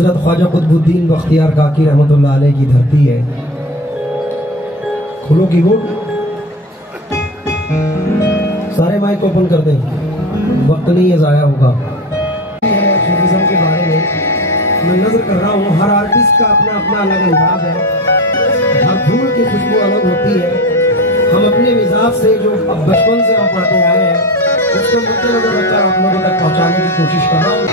हजरत ख्वाजा कुतुबुद्दीन बख्तियार काकी रहमतुल्लाह अलैह की धरती है। खुलो कीबोर्ड, सारे माइक ओपन कर दें, वक्त नहीं है ज़ाया होगा। सूफीज़्म के बारे में मैं नजर कर रहा हूँ, हर आर्टिस्ट का अपना अपना अलग अंदाज है, हर धूल की खुशबू अलग होती है। हम अपने मिजाज से जो अब बचपन से हम पढ़ते आए हैं उसको मद्देनजर रखकर आप लोगों तक पहुँचाने की कोशिश कर रहा हूँ।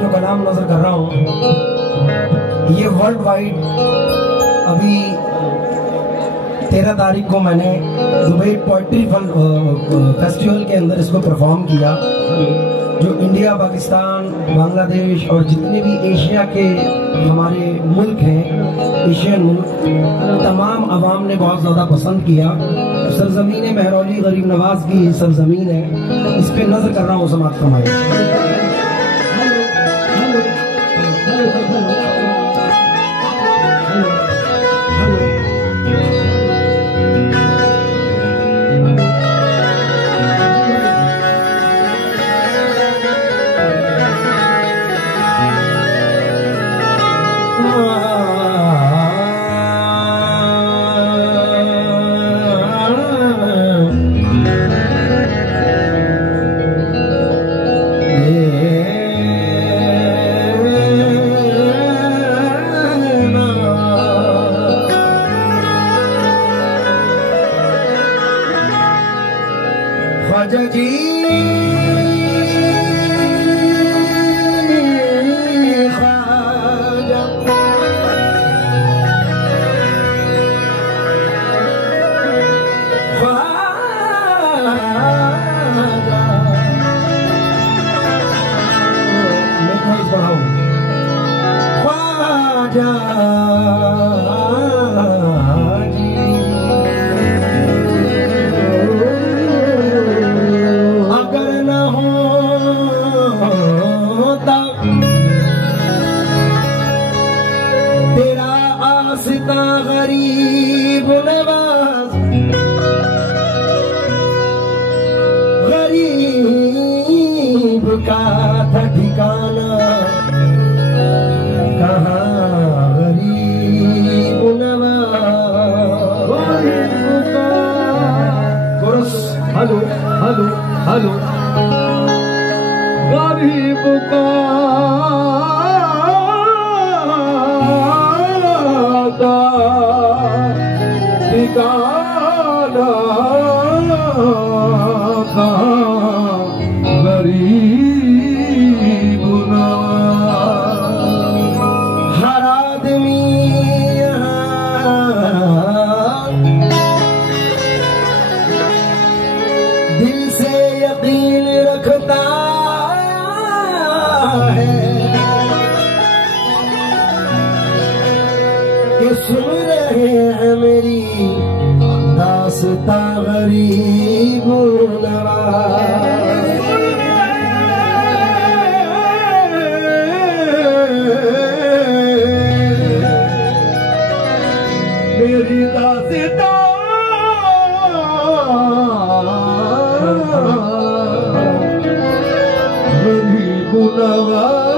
जो कलाम नजर कर रहा हूँ ये वर्ल्ड वाइड अभी 13 तारीख को मैंने दुबई पोइट्री फेस्टिवल के अंदर इसको परफॉर्म किया। जो इंडिया, पाकिस्तान, बांग्लादेश और जितने भी एशिया के हमारे मुल्क हैं, एशियन मुल्क, तमाम अवाम ने बहुत ज़्यादा पसंद किया। सरजमीन महरौली गरीब नवाज की सरजमीन है, इस पर नजर कर रहा हूँ, समाप्त फरमाइए। ख्वाजा जी ख्वाजा ख्वाजा गरीब नवाज, गरीब का था ठिकाना कहाँ, गरीब नवाज। हेलो हेलो हेलो, गरीब का ठिकाना कहाँ, गरीब रास्ता गरीब नवाज, मेरी दास्तां गरीब नवाज।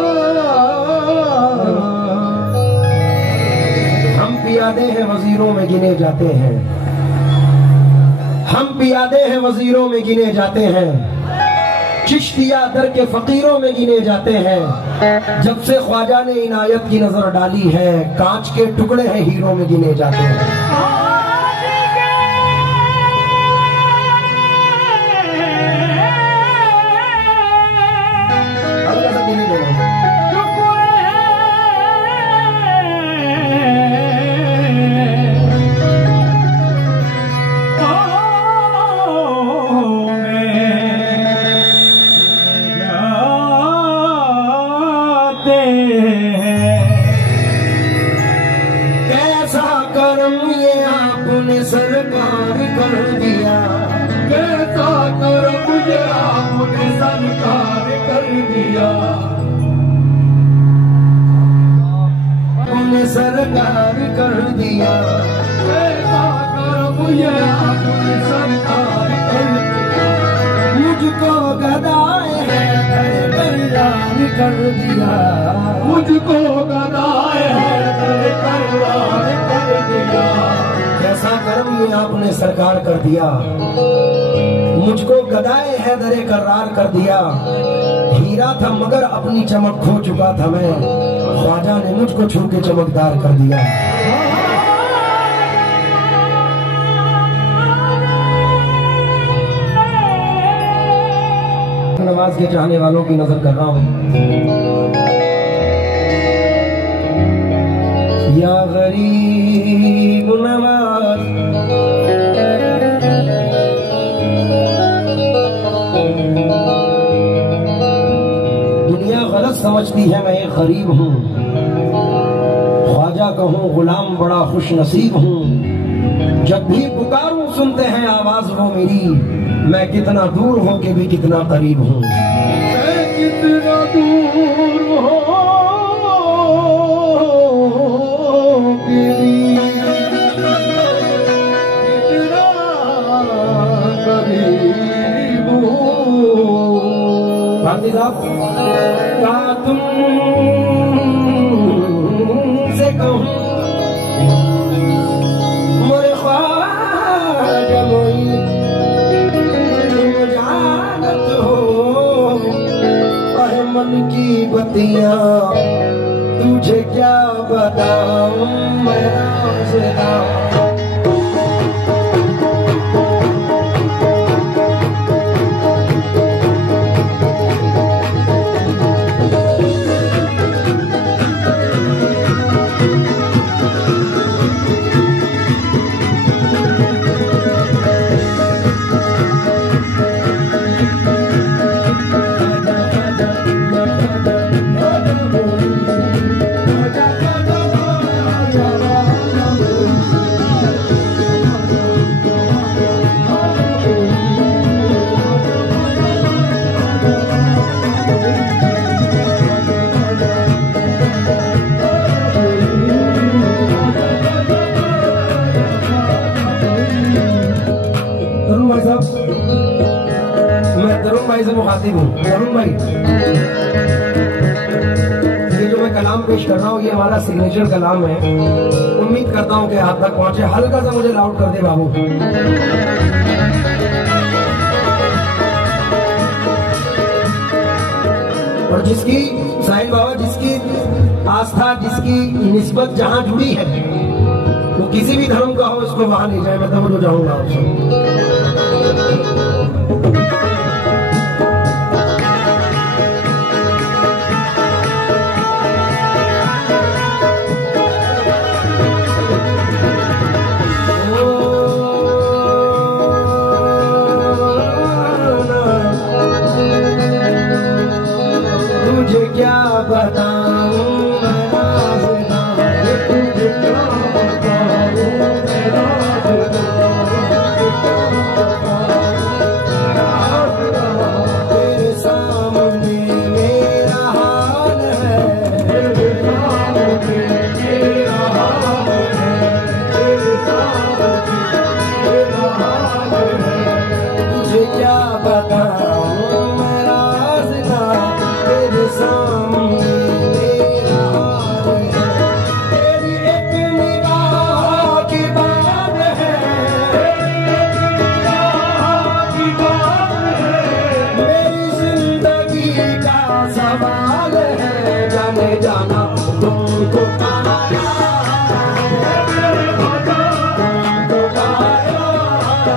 हम पियादे हैं वजीरों में गिने जाते हैं, हम पियादे हैं वजीरों में गिने जाते हैं, चिश्तिया दर के फकीरों में गिने जाते हैं। जब से ख्वाजा ने इनायत की नजर डाली है, कांच के टुकड़े हैं हीरों में गिने जाते हैं। कैसा करम ये आपने सरकार कर दिया, कैसा करम ये आपने सरकार कर दिया, आपने सरकार कर दिया। कैसा करम ये आपने सरकार कर दिया, मुझको गदाए है करदार कर दिया, मुझको गदाए है करदार कर दिया। कैसा करम ये आपने सरकार कर दिया, मुझको गदाए हैदर करार कर दिया। हीरा था मगर अपनी चमक खो चुका था मैं, ख्वाजा ने मुझको छू के चमकदार कर दिया। नवाज के चाहने वालों की नजर कर रहा हूं। या गरीब नवाज, दुनिया गलत समझती है मैं एक गरीब हूँ, ख्वाजा कहूँ गुलाम बड़ा खुश नसीब हूँ। जब भी पुकारूं सुनते हैं आवाज वो मेरी, मैं कितना दूर हो के भी कितना करीब हूँ। मैं कितना दूर हो के भी कितना करीब हूँ। भारती साहब का तुमसे कहूँ मोरे ख्वाजा मोई, तुम जानत हो अरे मन की बतियां तुझे क्या बताऊं मैं राज़। मैं तरुण भाई से मुखातिब हूँ। तरुण भाई, ये जो मैं कलाम पेश कर रहा हूँ ये हमारा सिग्नेचर कलाम है। उम्मीद करता हूँ कि आप तक पहुंचे। हल्का सा मुझे लाउड कर दे बाबू। और जिसकी साहिल बाबा, जिसकी आस्था, जिसकी निस्बत जहाँ जुड़ी है, तो किसी भी धर्म का हो उसको वहां ले जाए, मैं तो वो जाऊंगा आपसे। तुझे क्या बताऊं सवाल है, जाने जाना तुमको पाया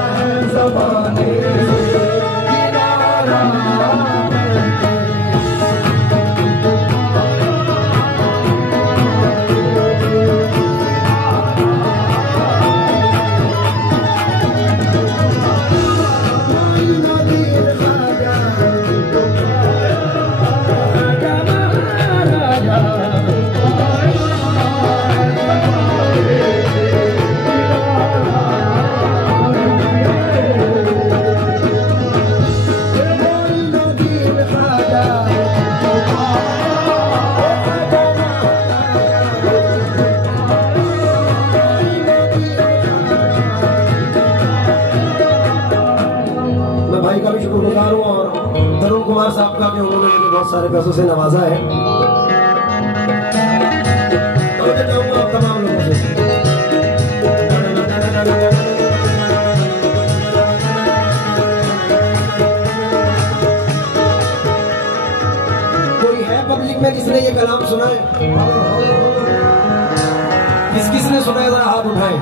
है ज़माने से किनारा। भाई का भी शुक्रगुजार हूँ और तरुण कुमार साहब का भी उन्होंने मुझे बहुत सारे पैसों से नवाजा है। तो मैं चाहूंगा आप तमाम लोगों से कोई है पब्लिक में जिसने ये कलाम सुना है? किसने सुना है? जरा हाथ उठाएं।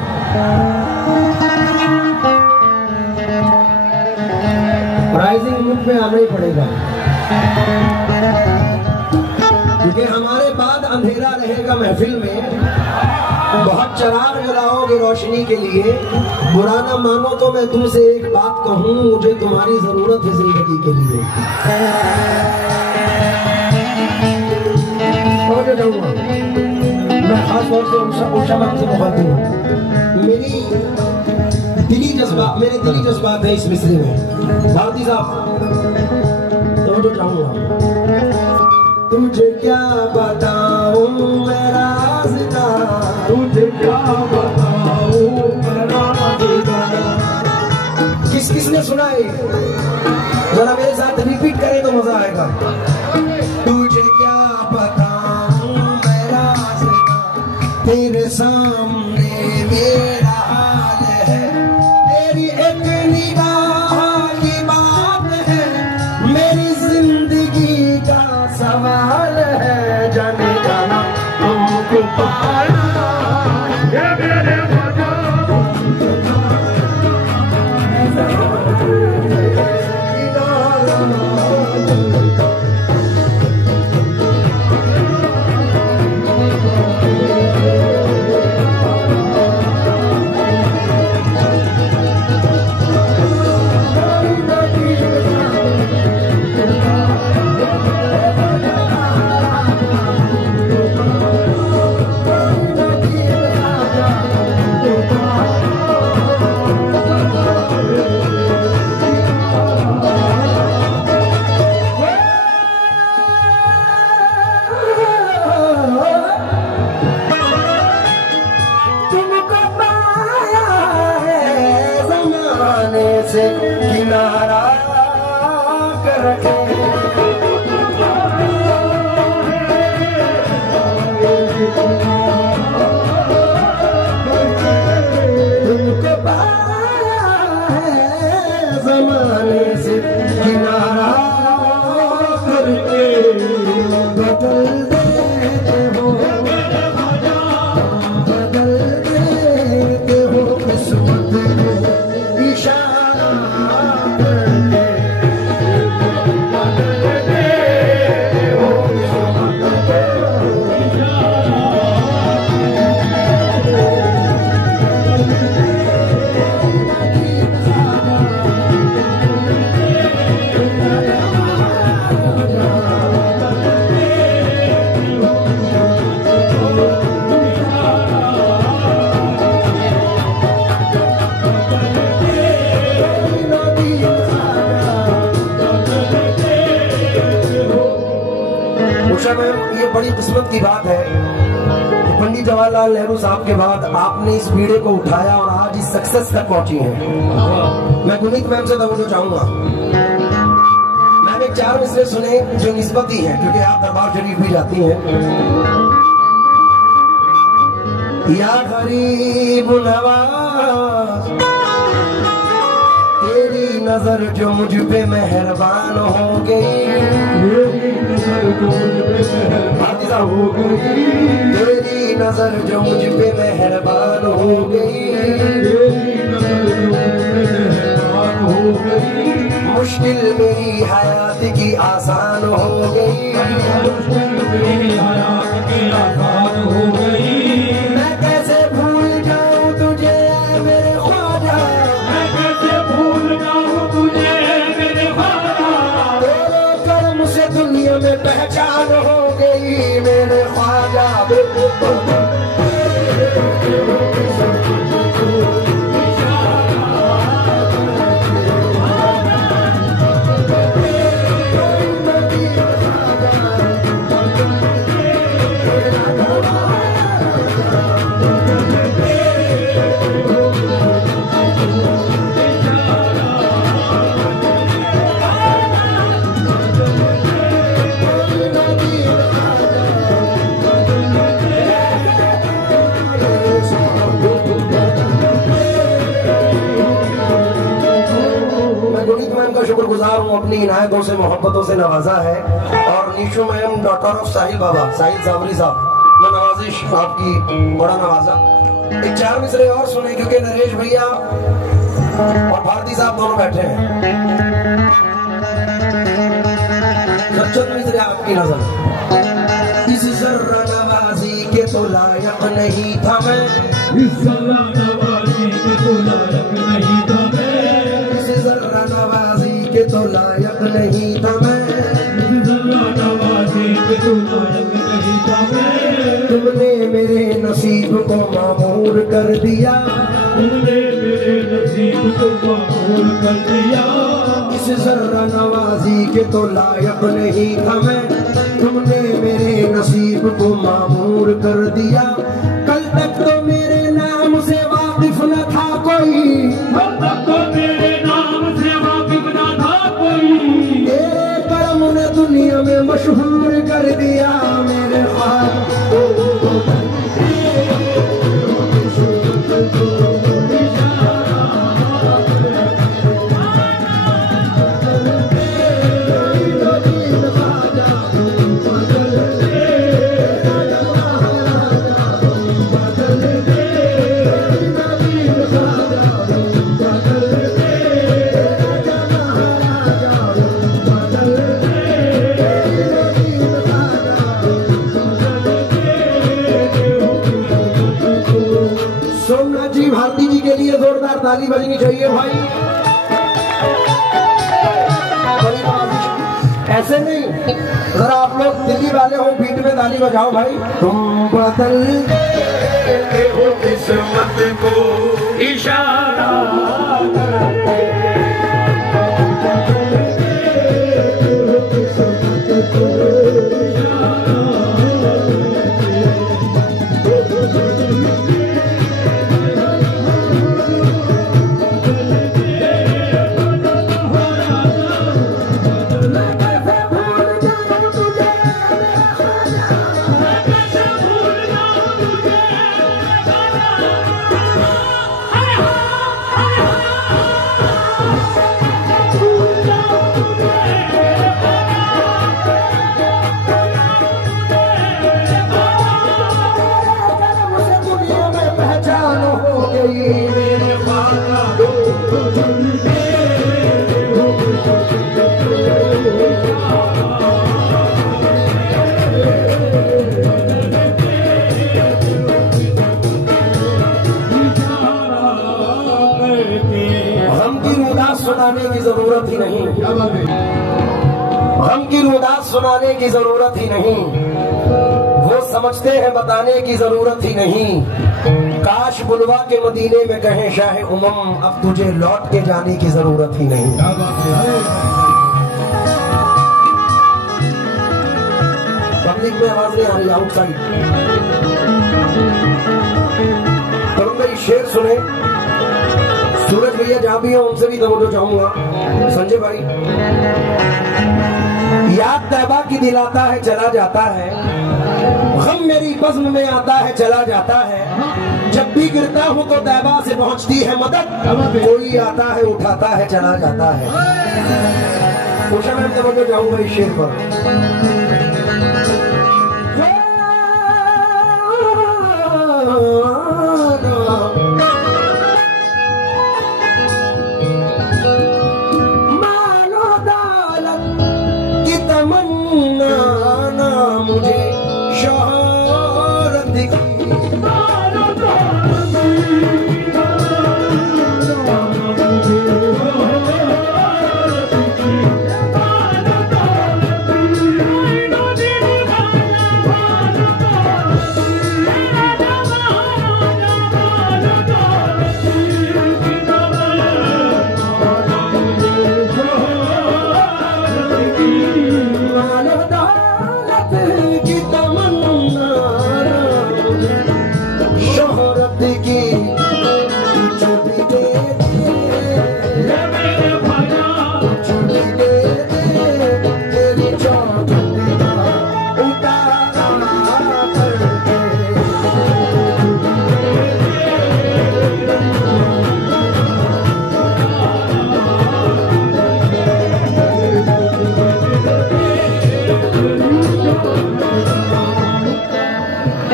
राइजिंग मुख में आना ही पड़ेगा क्योंकि हमारे बाद अंधेरा रहेगा महफिल में। बहुत चराग जलाओगे रोशनी के लिए। बुरा ना मानो तो मैं तुमसे एक बात कहूँ, मुझे तुम्हारी जरूरत है जिंदगी के लिए। और जाऊंगा मैं खास तौर से उषा मैम से मुखातिब हूँ। मेरे दिली जज्बात है इस मिसरे में। भारती साहब तो जो चाहूंगा, तुझे क्या बताऊं मेरा राज़, तुझे क्या बताऊं मेरा राज़। किसने सुना है? जरा मेरे साथ रिपीट करें तो मजा आएगा। तुझे क्या बताऊं मेरा राज़, तेरे सामने मेरा हाल है, तेरी एक निगाह की बात है, मेरी जिंदगी का सवाल है, जाने जाना तुमको पाया ये मेरे से किनारा कर रखे। तुमको पाया है ज़माने से किनारा करके, बदल देते हो, बदल देते हो किस्मत को इशारा करके, बदल देते हो किस्मत को इशारा। उषा मैम, ये बड़ी किस्मत की बात है कि पंडित जवाहरलाल नेहरू साहब के बाद आपने इस बीड़े को उठाया और आज इस सक्सेस तक पहुंची हैं। मैं गुनीत मैम से तवज्जो चाहूंगा। मैंने 4 मिसरे सुने जो निस्बती हैं, क्योंकि आप दरबार शरीफ भी जाती हैं। या गरीब नवाज, तेरी नजर जो मुझ पे मेहरबान हो गई, हो गई, तेरी नजर जो मुझ पे मेहरबान हो गई, तेरी नजर जो मेहरबान हो गई, मुश्किल मेरी हयात की आसान हो गई, मुश्किल मेरी हयात की आसान हो गई। मैं कैसे भूल जाऊं तुझे मेरे ख्वाजा, मैं कैसे भूल जाऊं तुझे मेरे ख्वाजा, तेरे कर्म से दुनिया में पहचान हो गई मेरे ख्वाजा। शुक्रगुजार हूँ, अपनी इनायतों से मोहब्बतों से नवाजा है। और नीशू मैम डॉटर ऑफ साहिल बाबा, साहिल साबरी साहब, मैं नवाजिश आपकी बड़ा नवाजा। एक 4 मिसरे और सुने क्योंकि नरेश भैया और भारती साहब दोनों बैठे हैं। चंद मिसरे आपकी नजर। इस जर्रा नवाजी के तो लायक नहीं था मैं, इस जर्रा नवाजी के तो लायक नहीं था मैं, इस जर्रा नवाजी के तो लायक नहीं था मैं, इस जर्रा नवाजी के तो लायक नहीं था मैं। तुमने मेरे नसीब को मामूर कर दिया, तुमने मेरे नसीब को मामूर कर दिया, इस जर्रा नवाजी के तो लायक नहीं था मैं, तुमने मेरे नसीब को मामूर कर दिया। कल तक तो मेरे नाम से वाकिफ न था कोई, कल तक तो मेरे नाम से वाकिफ न था कोई, तेरे कर्म ने दुनिया में मशहूर कर दिया मेरे ख्वाब। सोमनाथ जी भारती जी के लिए जोरदार ताली बजनी चाहिए भाई। ऐसे नहीं, जरा आप लोग दिल्ली वाले हो, बीट में ताली बजाओ भाई। तुम बदलते हो किस्मत को इशारा करके, सुनाने की जरूरत ही नहीं, गम की रुदास सुनाने की जरूरत ही नहीं, वो समझते हैं बताने की जरूरत ही नहीं। काश बुलवा के मदीने में कहें शाह उमम, अब तुझे लौट के जाने की जरूरत ही नहीं। पब्लिक में आवाज नहीं आ रही, आउटसाइड। तो मेरी शेर सुने, सूरज भैया जहां भी हो उनसे भी तवज्जो चाहूंगा। संजय भाई, याद तैबा की दिलाता है चला जाता है, गम मेरी बज़्म में आता है चला जाता है। जब भी गिरता हूँ तो तैबा से पहुंचती है मदद, कोई आता है उठाता है चला जाता है। उषा मैं तवज्जो चाहूंगा इस शेर पर।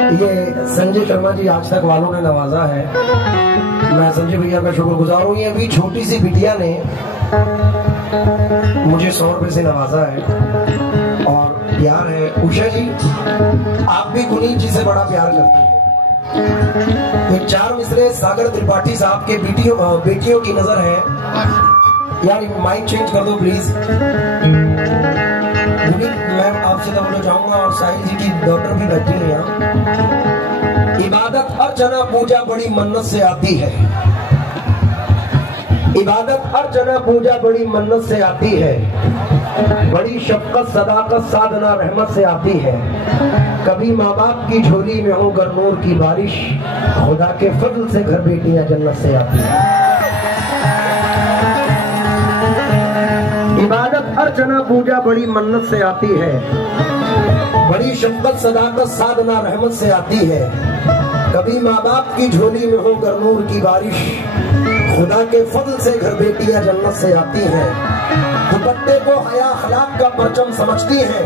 ये संजय शर्मा जी आज तक वालों ने नवाजा है। मैं संजय भैया का शुक्रगुजार हूँ। ये अभी छोटी सी बिटिया ने मुझे 100 रुपए से नवाजा है और प्यार है। उषा जी, आप भी गुनीत जी से बड़ा प्यार करती है। एक 4 मिसरे सागर त्रिपाठी साहब के बेटियों की नजर है। यार माइक चेंज कर दो प्लीज। मैं आपसे तो बोलना चाहूंगा और साहिल जी की डॉटर भी बैठी है यहाँ। इबादत अर्चना पूजा बड़ी मन्नत से आती है। इबादत अर्चना पूजा बड़ी मन्नत से आती है। बड़ी शफकत सदाकत साधना रहमत से आती है। कभी माँ बाप की झोली में हो गर नूर की बारिश, खुदा के फजल से घर बेटियां जन्नत से आती है। इबादत अर्चना पूजा बड़ी मन्नत से आती है। बड़ी शफकत सदाकत साधना रहमत से आती है। कभी माँ बाप की झोली में हो गर नूर की बारिश, खुदा के फजल से घर बेटियां जन्नत से आती हैं। दुपट्टे को हया अखलाक का परचम समझती हैं।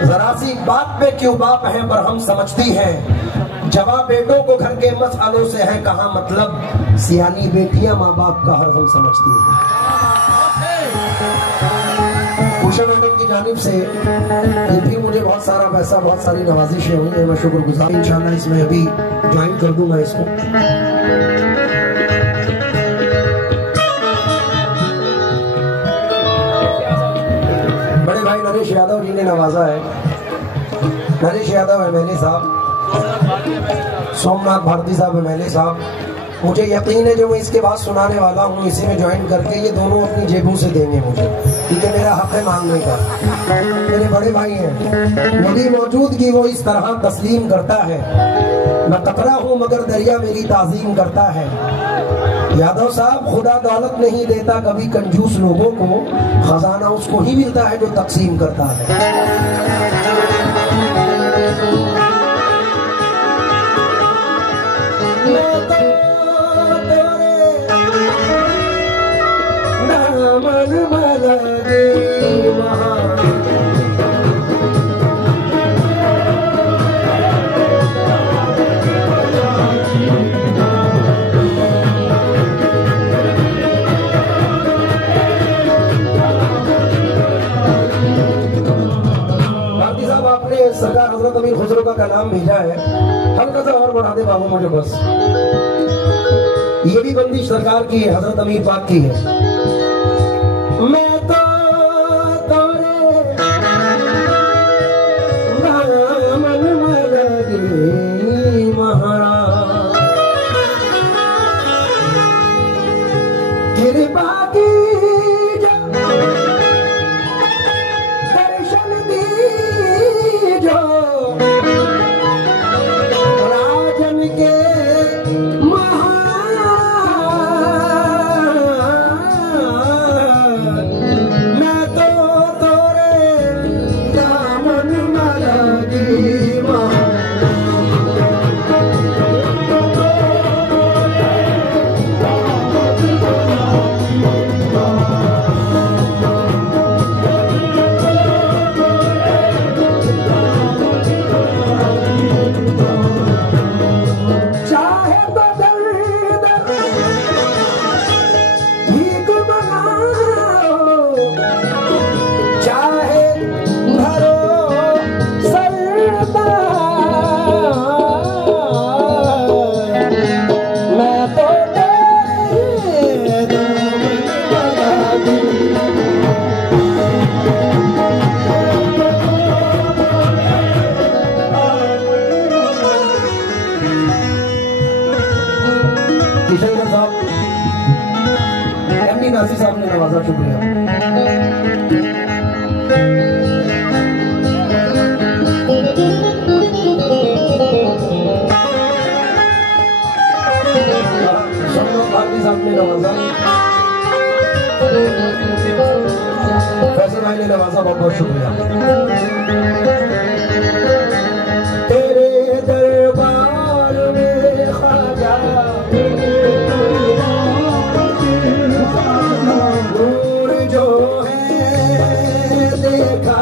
जरा सी बात पे क्यों बाप हैं पर हम समझती हैं। जवाब बेटों को घर के मसलों से है कहाँ मतलब, सियानी बेटियां माँ बाप का हर हम समझती हैं। उषा मैडम की जानिब से ये भी मुझे बहुत सारा पैसा, बहुत सारी नवाजिशें हुई है। मैं शुक्रगुजार इंशाल्लाह इसमें अभी ज्वाइन कर दूंगा इसको। बड़े भाई नरेश यादव जी ने नवाजा है। नरेश यादव एमएलए साहब, सोमनाथ भारती साहब एमएलए साहब, मुझे यकीन है जो मैं इसके बाद सुनाने वाला हूँ इसी में ज्वाइन करके ये दोनों अपनी जेबों से देंगे मुझे, क्योंकि मेरा हक है मांगने का। मेरे बड़े भाई हैं। मेरी मौजूदगी वो इस तरह तस्लीम करता है। मैं कतरा हूँ मगर दरिया मेरी ताजीम करता है। यादव साहब, खुदा दौलत नहीं देता कभी कंजूस लोगों को, खजाना उसको ही मिलता है जो तकसीम करता है। सरकार हजरत अमीर खुसरो का कलाम भेजा है, हल्का सा और बढ़ा दे बाबू मुझे बस। ये भी बंदिश सरकार की है, हजरत अमीर पाक की है। मैं तो तोरे दामन में लगी महारा, कृपा की साहब ने नवाजा। शुक्रिया। भारती साहब ने नवाजा। फैसल भाई ने नवाजा, बहुत बहुत शुक्रिया। तेरे दरबार में ख्वाजा नूर जो है देखा,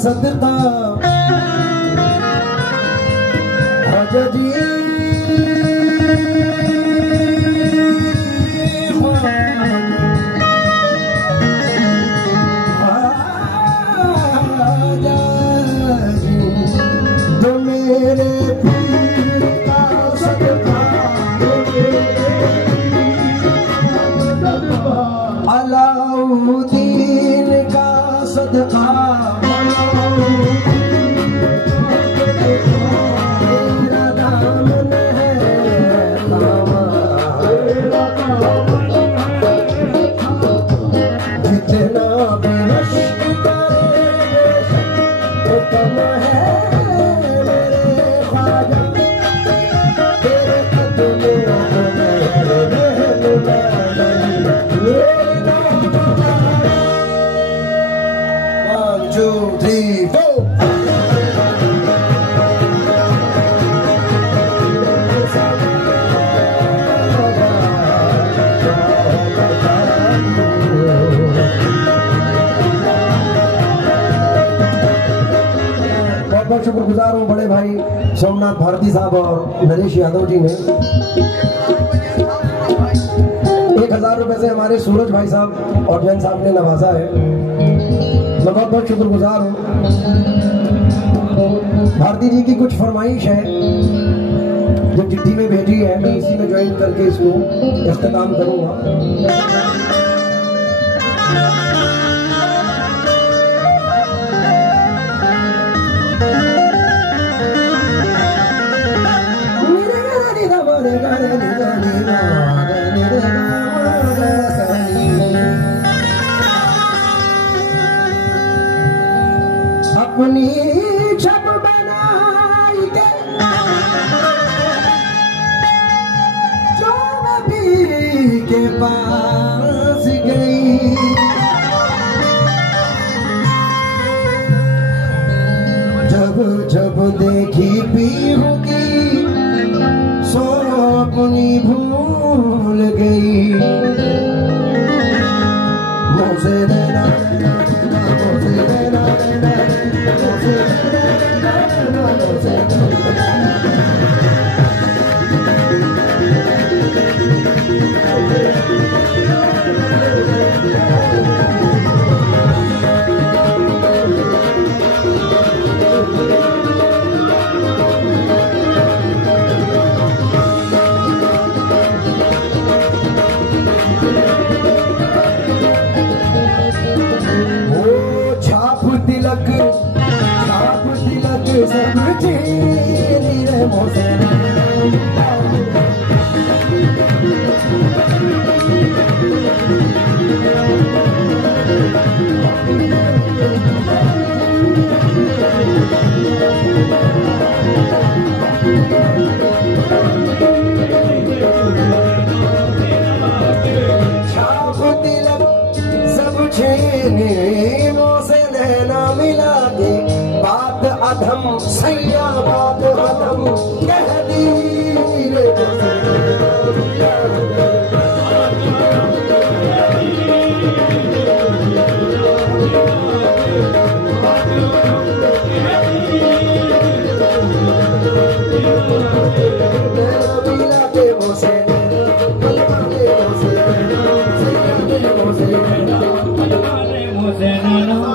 सदका राजा जी तो मेरे पीर का सदका अलाउद्दीन का सदका बहुत शुक्रगुजार हूँ बड़े भाई सोमनाथ भारती साहब और नरेश यादव जी ने 1000 रुपए से हमारे सूरज भाई साहब और जैन साहब ने नवाजा है। मैं बहुत बहुत शुक्रगुजार हूँ। भारती जी की कुछ फरमाइश है जो चिट्ठी में भेजी है, मैं इसी में ज्वाइन करके इसको इख्तिताम करूँगा। अपनी छप बनाई के जो नबी के पास गई,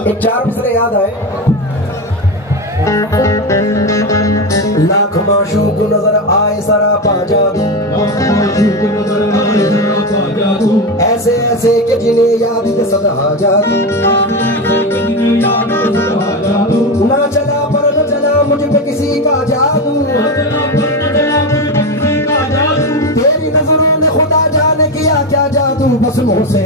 एक चार मिसरे याद आए। लाख माशूक नजर आए सरापा जादू, ऐसे ऐसे के जिन्हें याद सदा जादू, ना चला पर न चला मुझ पे किसी का जादू, तेरी नजरों ने खुदा जाने किया क्या जादू, बस मुँह से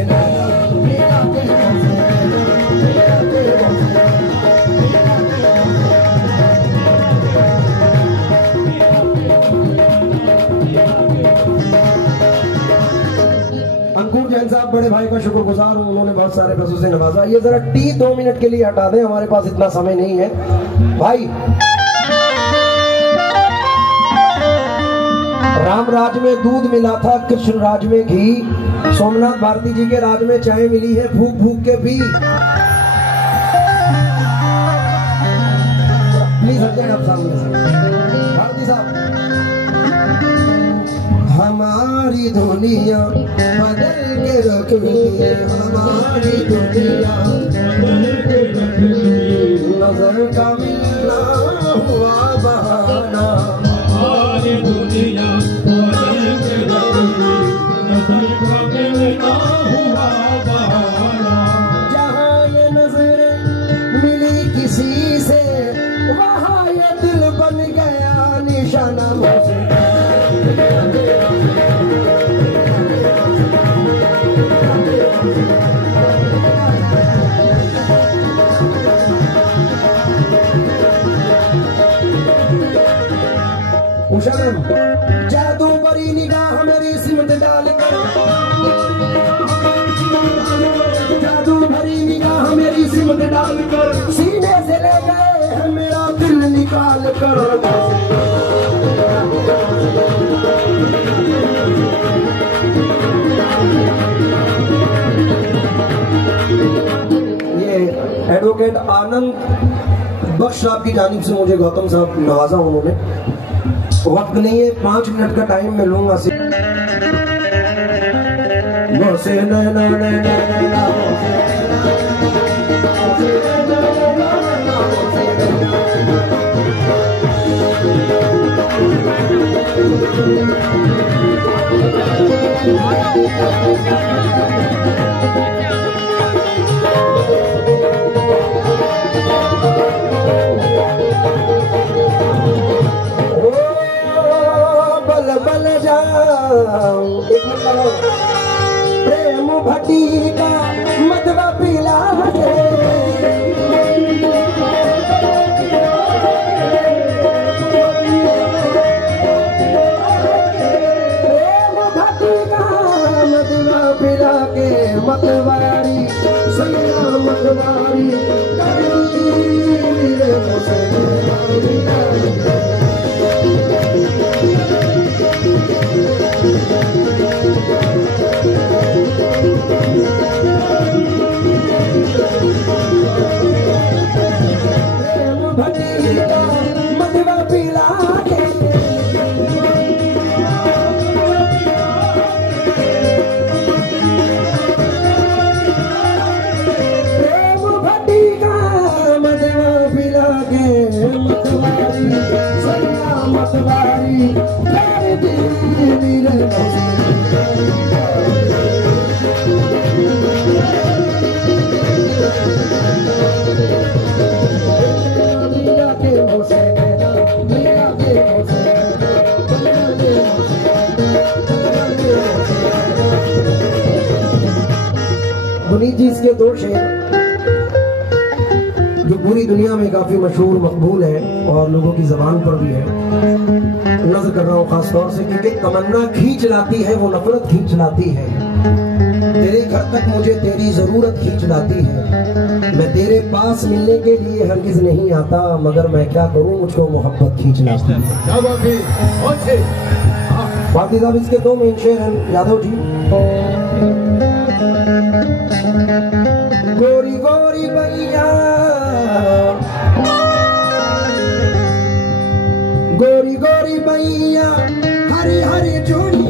अंकुर जैन साहब बड़े भाई का शुक्रगुजार हूँ, उन्होंने बहुत सारे पैसों से नवाजा। ये जरा टी 2 मिनट के लिए हटा दें, हमारे पास इतना समय नहीं है भाई। राम राज में दूध मिला था, कृष्ण राज में घी, सोमनाथ भारती जी के राज में चाय मिली है, भूख भूख के पी। प्लीज हट जाए आप सामने से भारती साहब। हमारी दुनिया बदल के रख दी, हमारी दुनिया नजर का मिलना हुआ बहाना, हमारी दुनिया बदल के रख दी, नजर का मिलना हुआ बहाना। जहाँ ये नजर मिली किसी से, वहाँ ये दिल बन गया निशाना मुझे। उषा मैम, जादू भरी निगाह मेरी सिमट डालकर, जादू भरी निगाह मेरी सिमट डालकर, सीने से ले गए मेरा दिल निकाल कर। ये एडवोकेट आनंद बख्श साहब की जानिब से मुझे गौतम साहब नवाजा उन्होंने। वक्त नहीं है, 5 मिनट का टाइम मैं लूंगा। बल जाओ प्रेम भट्टी का मधवा पिला दे, प्रेम भट्टी का मधवा पिला के मतवारी सैया मतवारी मधवा पिला के प्रेम भट्टी का मधवा पिला के मतवारी सैया मतवारी पुनीत जी इसके 2 शेर जो पूरी दुनिया में काफी मशहूर मकबूल है और लोगों की जबान पर भी है, नजर कर रहा हूँ खास तौर से, क्योंकि तमन्ना खींच लाती है वो नफरत खींच लाती है। तेरे घर तक मुझे तेरी जरूरत खींच लाती है। मैं तेरे पास मिलने के लिए हरगिज नहीं आता, मगर मैं क्या करूं मुझको मोहब्बत खींच लाती है। बाकी साहब इसके दो मेन शेर हैं यादव जी। गोरी गोरी भैया, गोरी गोरी भैया, हरी हरी चूड़ियां,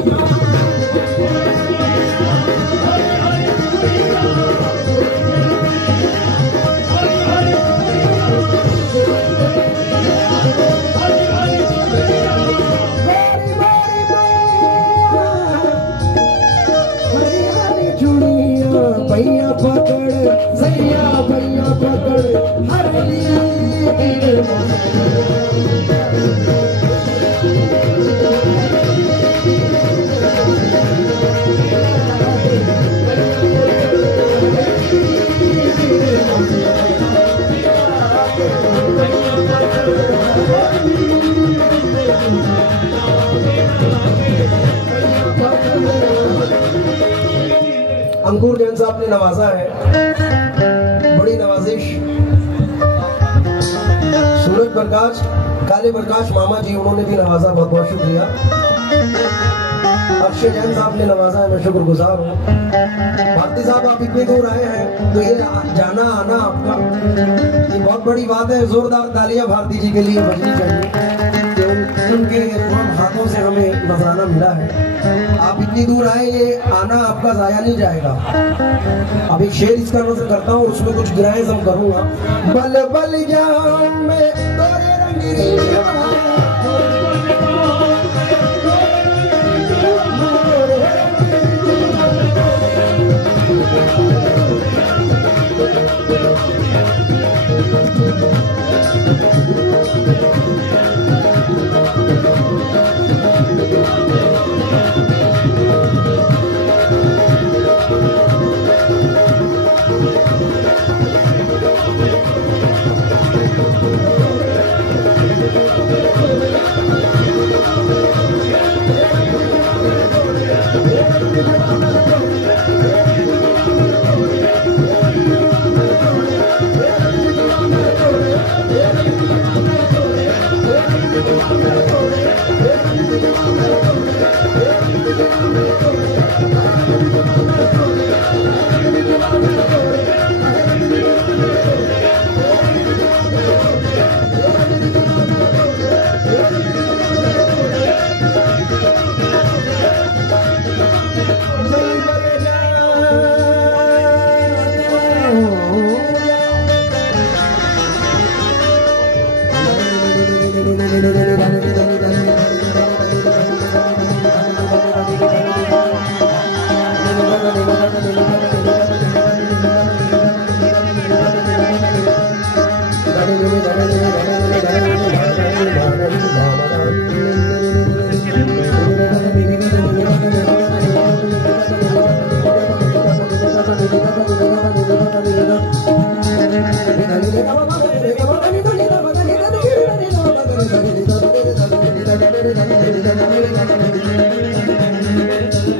भैया पकड़ सैया, भैया पकड़ हरली। अंकुर जैन साहब ने नवाजा है, बड़ी नवाजिश। सूरज प्रकाश, काले प्रकाश मामा जी, उन्होंने भी नवाजा, बहुत बहुत शुक्रिया। अक्षय जैन साहब ने नवाजा है, मैं शुक्रगुजार हूँ। भारती साहब आप इतनी दूर आए हैं तो ये जाना आना आपका ये बहुत बड़ी बात है। जोरदार तालियां भारती जी के लिए बजनी चाहिए, उनके हाथों से हमें नजराना मिला है। आप इतनी दूर आए, ये आना आपका जाया नहीं जाएगा। अब एक शेर इसका नजर करता हूँ, उसमें कुछ गिराएज हम करूंगा। बल बल जाऊं मैं तोरे रंगीला,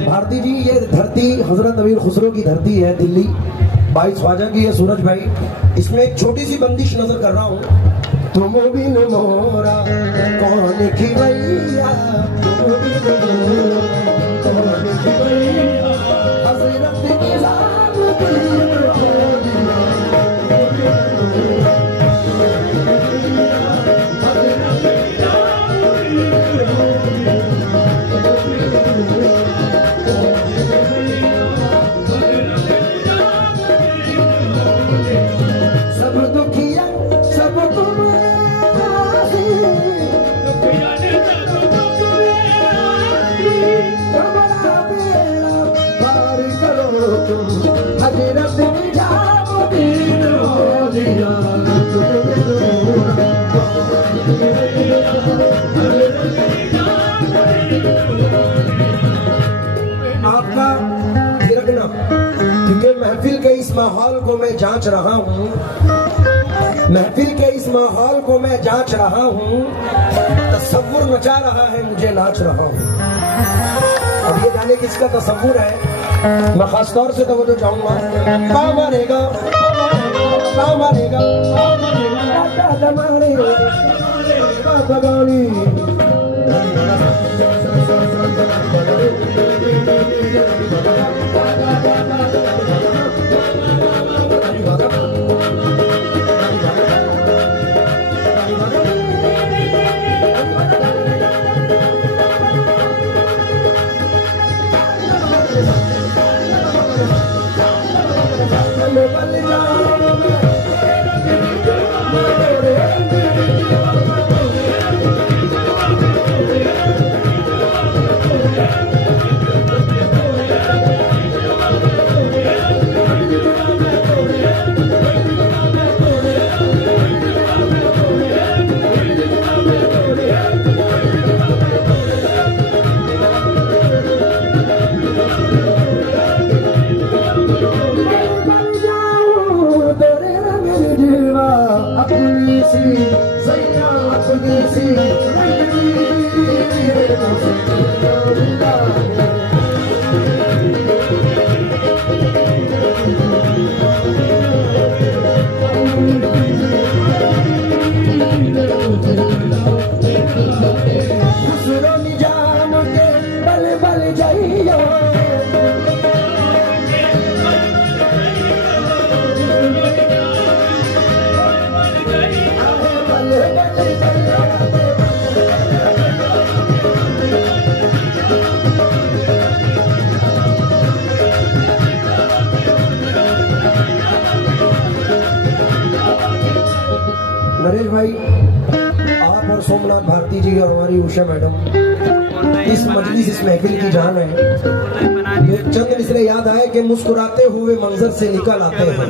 भारती जी, ये धरती हजरत अमीर खुसरो की धरती है, दिल्ली 22 ख्वाजा की है। सूरज भाई, इसमें एक छोटी सी बंदिश नजर कर रहा हूँ। तुम भी न मोरा कौन खिलैया, तुम भी न मोरा कौन खिलैया, हजरत निजाम सब दुखिया सब तुम आपका थिरकना, क्योंकि महफिल के इस माहौल को मैं जांच रहा हूँ, महफिल के इस माहौल को मैं जांच रहा हूँ, तसव्वुर मचा रहा है, मुझे नाच रहा हूँ। अब ये गाने किसका तस्वुर है, मैं खास तौर से तवज्जो चाहूंगा। का मारेगा का मारेगा का मारेगा नरेश भाई, आप और सोमनाथ भारती जी और हमारी उषा मैडम इस मजलिस, इस महफिल की जान है। ये चंद मिसरे याद आए कि मुस्कुराते हुए मंजर से निकल आते हैं,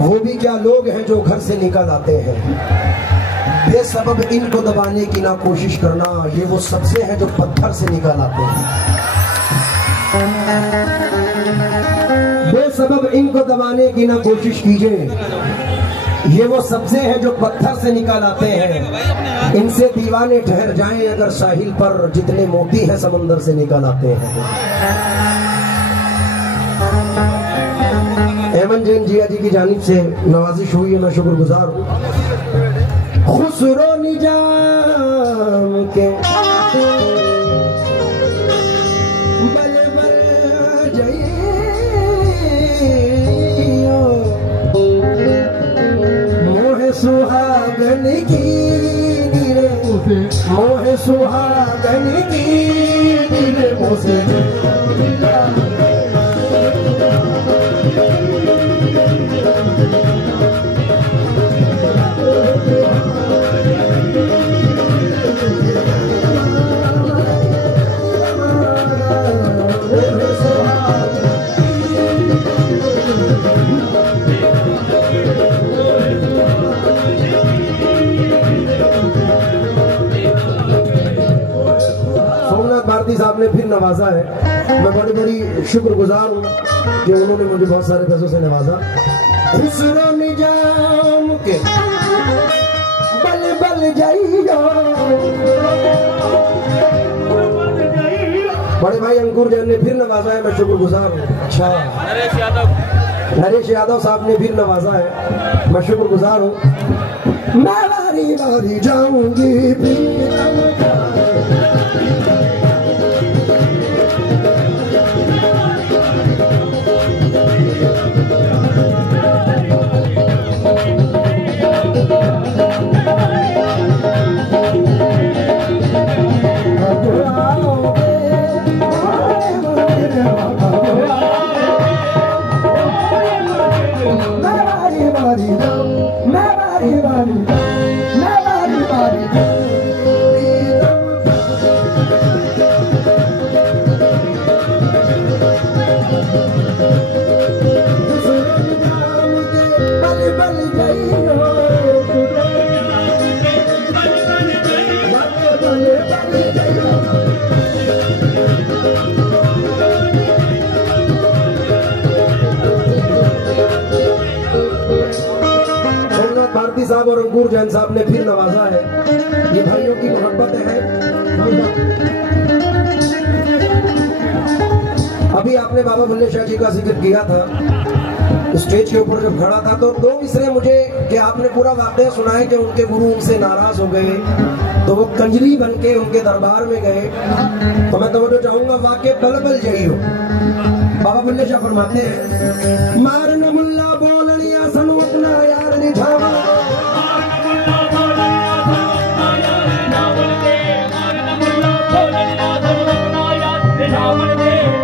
वो भी क्या लोग हैं जो घर से निकल आते हैं। बेसबब इनको दबाने की ना कोशिश करना, ये वो सबसे है जो पत्थर से निकल आते हैं। बेसबब इनको दबाने की ना कोशिश कीजिए, ये वो सबसे है जो पत्थर से निकल आते हैं। इनसे दीवाने ठहर जाएं अगर साहिल पर, जितने मोती है समंदर से निकल आते हैं। हेमंत जैन जिया जी की जानिब से नवाजिश हुई है, मैं शुक्रगुजार हूँ। खुसरो निजाम के बल बल जइयो, मोहे सुहागन की नीरे, मोहे सुहागन की नीरे मोसे साहब ने फिर नवाजा है। मैं बड़ी बड़ी शुक्रगुजार हूँ कि उन्होंने मुझे बहुत सारे पैसों से नवाजा। खुसरो निजाम के बल बल जाइयो, बड़े भाई अंकुर जैन ने फिर नवाजा है, मैं शुक्रगुजार हूँ। अच्छा, नरेश यादव साहब ने फिर नवाजा है, मैं शुक्रगुजार हूँ। मैं बारी बारी जाऊंगी साहब और अंकुर जैन साहब ने फिर नवाजा है। ये भाइयों की मोहब्बत है। आपने बाबा बुल्ले शाह जी का जिक्र किया था, स्टेज के ऊपर जब खड़ा था तो 2 मिसरे मुझे कि आपने पूरा वाकया सुना है कि उनके गुरु उनसे नाराज हो गए तो वो कंजरी बन के उनके दरबार में गए। तो मैं तो चाहूंगा वाकई बलबल जई हो। बाबा बुल्ले शाह फरमाते हैं, मारन मुल्ला बोलनिया सनु अपना यार निभावा,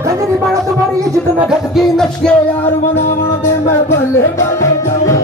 कंजरी बड़ा तुम्हारी जितना घट की नशके यार मना दे मैं बल्ले बल्ले जाऊं।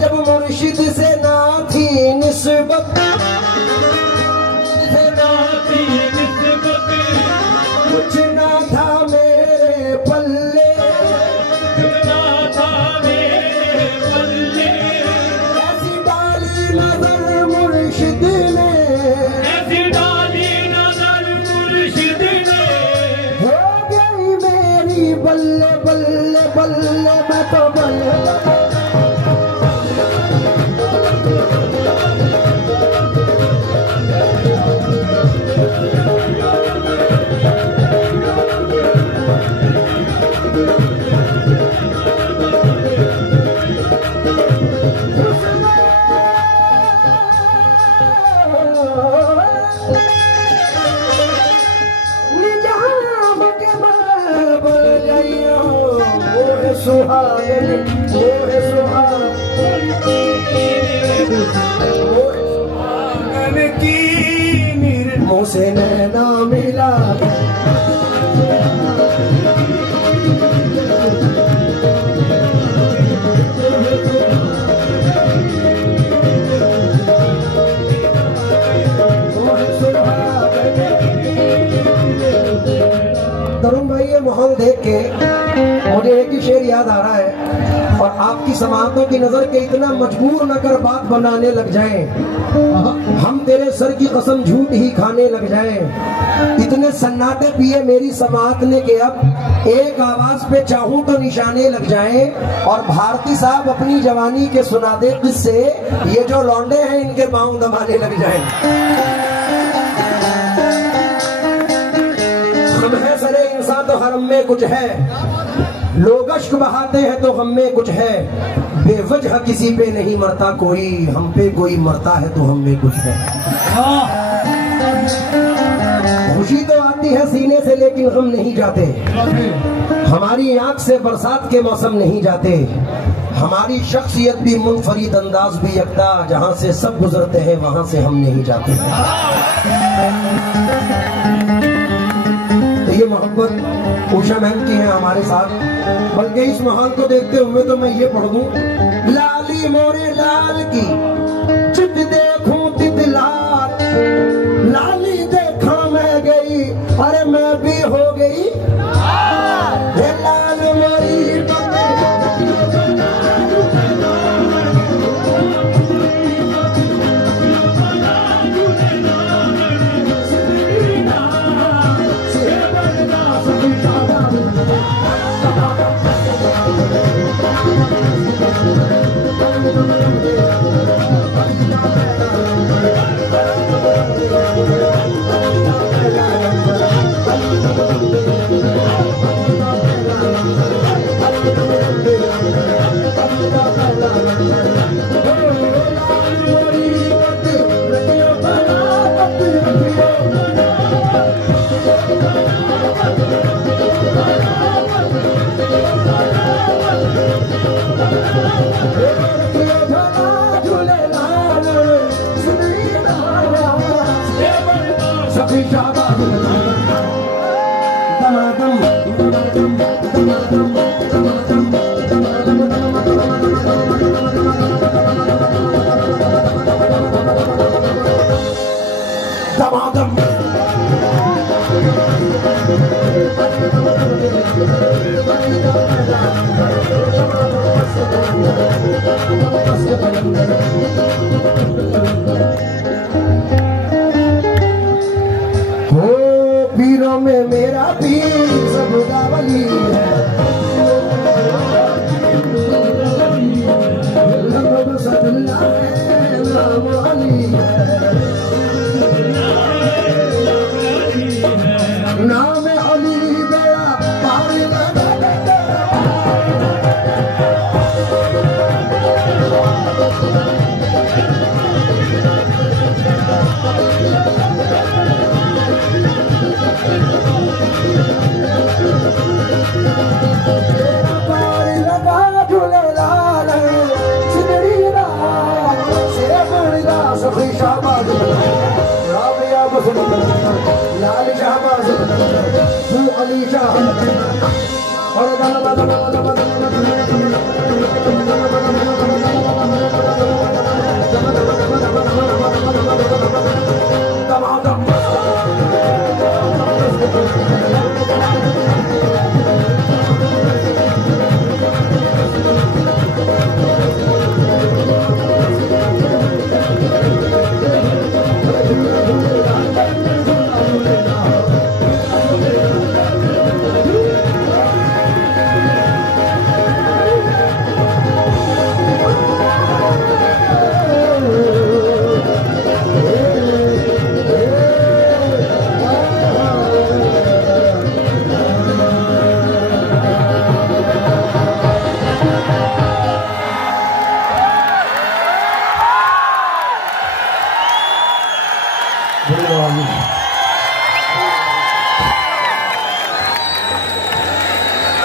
जब मुर्शिद से ना थी निस्बत, कुछ ना था मेरे पल्ले, ऐसी डाली नजर मुर्शिद ने, हो गई मेरी बल्ले बल्ले बल्ले, मैं तो बल्ले मुझसे नैना मिला, तरुण भाई ये माहौल देख के मुझे एक ही शेर याद आ रहा है, और आपकी समातों की नजर के इतना मजबूर न कर बात बनाने लग जाएं, हम तेरे सर की कसम झूठ ही खाने लग जाएं, इतने सन्नाटे पिए मेरी समात ने के अब एक आवाज पे चाहूं तो निशाने लग जाएं, और भारती साहब अपनी जवानी के सुना दे किससे, ये जो लौंडे हैं इनके पांव दबाने लग जाएं। हम है सरे इंसान तो हरम में कुछ है, लोग अश्क बहाते हैं तो हम में कुछ है, बेवजह किसी पे नहीं मरता कोई, हम पे कोई मरता है तो हम में कुछ है। खुशी तो आती है सीने से लेकिन हम नहीं जाते, हमारी आंख से बरसात के मौसम नहीं जाते, हमारी शख्सियत भी मुनफरिद अंदाज भी यकता, जहां से सब गुजरते हैं वहां से हम नहीं जाते। तो ये मोहब्बत उषा मैम की है हमारे साथ, बल्कि इस महान को देखते हुए तो मैं ये पढ़ दूं, लाली मोरे लाल की चित देखूं तितलार, लाली देखा मैं गई अरे मैं भी हो गई लाल मोरी दमादम हो पीरों में मेरा पीर सबका वली है, सदुल्ला में नाम अली है, नाम अली गया पारी लगा। लाल शाहबाज अली शाह और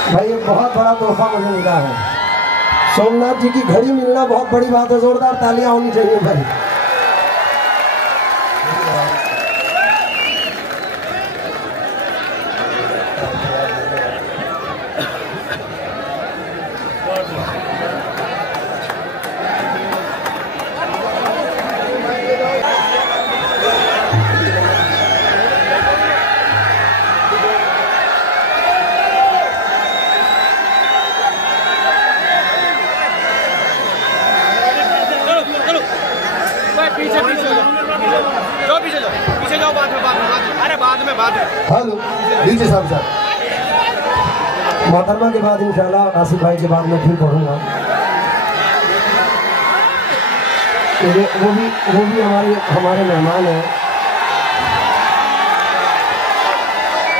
भाई एक बहुत बड़ा तोहफा मुझे मिला है। सोमनाथ जी की घड़ी मिलना बहुत बड़ी बात है, जोरदार तालियां होनी चाहिए भाई। हेलो डीजे साहब मोहतरमा के बाद इंशाल्लाह आसिफ भाई के बाद मैं फिर पढ़ूंगा। वो भी हमारे मेहमान हैं।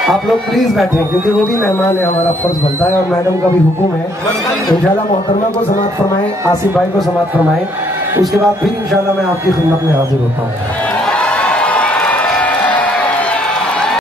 आप लोग प्लीज बैठें क्योंकि वो भी मेहमान है, हमारा फर्ज बनता है और मैडम का भी हुक्म है। इंशाल्लाह मोहतरमा को समाअत फरमाएं, आसिफ भाई को समाअत फरमाएं, उसके बाद फिर इंशाल्लाह मैं आपकी खिदमत में हाजिर होता हूँ।